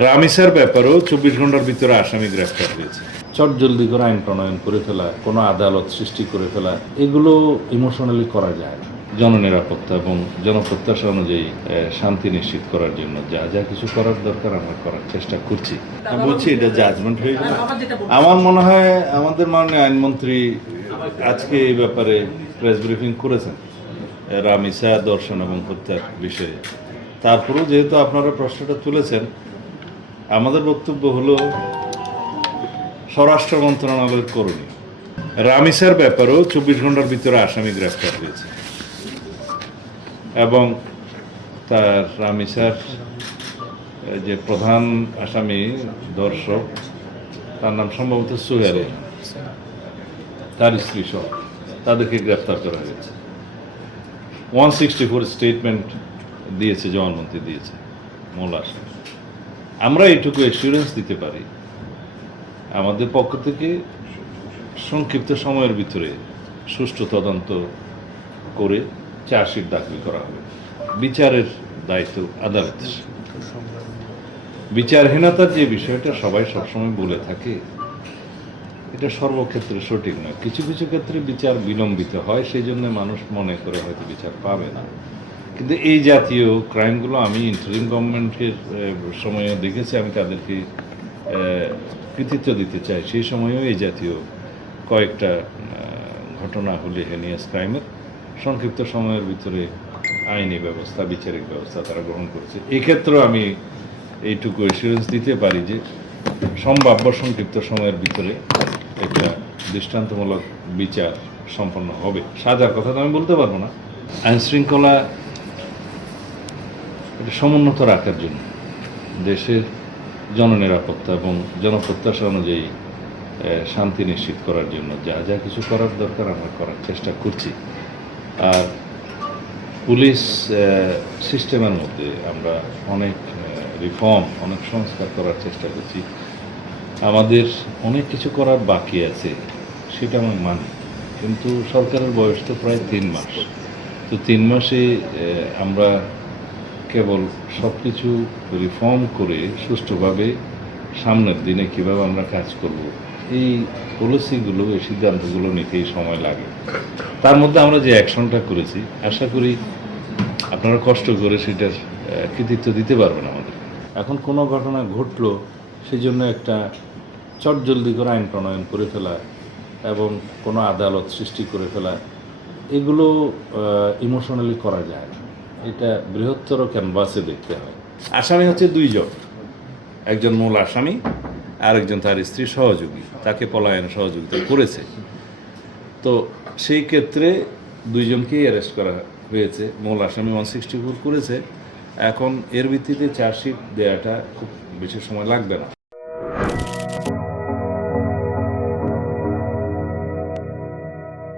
রামিসার ব্যাপারেও ২৪ ঘন্টার ভিতরে আসামি গ্রেফতার হয়েছে। চটজলদি করে আইন প্রণয়ন করে ফেলা, কোনো আদালত সৃষ্টি করে ফেলা, এগুলো ইমোশনালি করা যায় না। জননিরাপত্তা এবং জনপ্রত্যাশা অনুযায়ী শান্তি নিশ্চিত করার জন্য যা যা কিছু করার দরকার আমরা করার চেষ্টা করছি। আমি বলছি এটা জাজমেন্ট হয়ে গেল। আমার মনে হয় আমাদের মাননীয় আইনমন্ত্রী আজকে এই ব্যাপারে প্রেস ব্রিফিং করেছেন রামিসা দর্শন এবং হত্যার বিষয়ে। তারপরেও যেহেতু আপনারা প্রশ্নটা তুলেছেন, আমাদের বক্তব্য হলো স্বরাষ্ট্র মন্ত্রণালয়ের করণীয়। রামিসার ব্যাপারেও ২৪ ঘন্টার ভিতরে আসামি গ্রেফতার হয়েছে এবং তার রামিসার যে প্রধান আসামি দর্শক, তার নাম সম্ভবত সোহেল, তার স্ত্রী সহ তাদেরকে গ্রেফতার করা হয়েছে। 164 স্টেটমেন্ট দিয়েছে, জবানবন্দি দিয়েছে মূল আসামি। আমরা এইটুকু এক্সপিরিয়েন্স দিতে পারি, আমাদের পক্ষ থেকে সংক্ষিপ্ত সময়ের ভিতরে সুষ্ঠু তদন্ত করে চার্জশিট দাখিল করা হবে। বিচারের দায়িত্ব আদালতের। বিচারহীনতার যে বিষয়টা সবাই সবসময় বলে থাকে, এটা সর্বক্ষেত্রে সঠিক নয়। কিছু কিছু ক্ষেত্রে বিচার বিলম্বিত হয়, সেই জন্য মানুষ মনে করে হয়তো বিচার পাবে না। কিন্তু এই জাতীয় ক্রাইমগুলো আমি ইন্টারিম গভর্নমেন্টের সময়ও দেখেছি, আমি তাদেরকে কৃতিত্ব দিতে চাই। সেই সময়েও এই জাতীয় কয়েকটা ঘটনা হলে হেনিয়াস ক্রাইমের সংক্ষিপ্ত সময়ের ভিতরে আইনি ব্যবস্থা, বিচারিক ব্যবস্থা তারা গ্রহণ করেছে। এক্ষেত্রেও আমি এইটুকু এসিউরেন্স দিতে পারি যে সম্ভাব্য সংক্ষিপ্ত সময়ের ভিতরে একটা দৃষ্টান্তমূলক বিচার সম্পন্ন হবে। সাজার কথা তো আমি বলতে পারবো না। আইন শৃঙ্খলা এটা সমুন্নত রাখার জন্য, দেশের জননিরাপত্তা এবং জনপ্রত্যাশা অনুযায়ী শান্তি নিশ্চিত করার জন্য যা যা কিছু করার দরকার আমরা করার চেষ্টা করছি। আর পুলিশ সিস্টেমের মধ্যে আমরা অনেক রিফর্ম, অনেক সংস্কার করার চেষ্টা করছি। আমাদের অনেক কিছু করার বাকি আছে, সেটা আমি মানি। কিন্তু সরকারের বয়স তো প্রায় ৩ মাস। তো ৩ মাসে আমরা কেবল সব কিছু রিফর্ম করে সুষ্ঠুভাবে সামনের দিনে কীভাবে আমরা কাজ করব, এই পলিসিগুলো, এই সিদ্ধান্তগুলো নিতেই সময় লাগে। তার মধ্যে আমরা যে অ্যাকশনটা করেছি, আশা করি আপনারা কষ্ট করে সেটার কৃতিত্ব দিতে পারবেন আমাদের। এখন কোনো ঘটনা ঘটলো, সেই জন্য একটা চটজলদি করে আইন প্রণয়ন করে ফেলা এবং কোনো আদালত সৃষ্টি করে ফেলা, এগুলো ইমোশনালি করা যায় না। এটা বৃহত্তর ক্যানভাসে দেখতে হয়। আসামি হচ্ছে 2 জন, একজন মূল আসামি আর একজন তার স্ত্রী সহযোগী, তাকে পলায়ন সহযোগিতা করেছে। তো সেই ক্ষেত্রে 2 জনকেই অ্যারেস্ট করা হয়েছে। মূল আসামি 164 করেছে। এখন এর ভিত্তিতে চার্জশিট দেওয়াটা খুব বেশি সময় লাগবে না।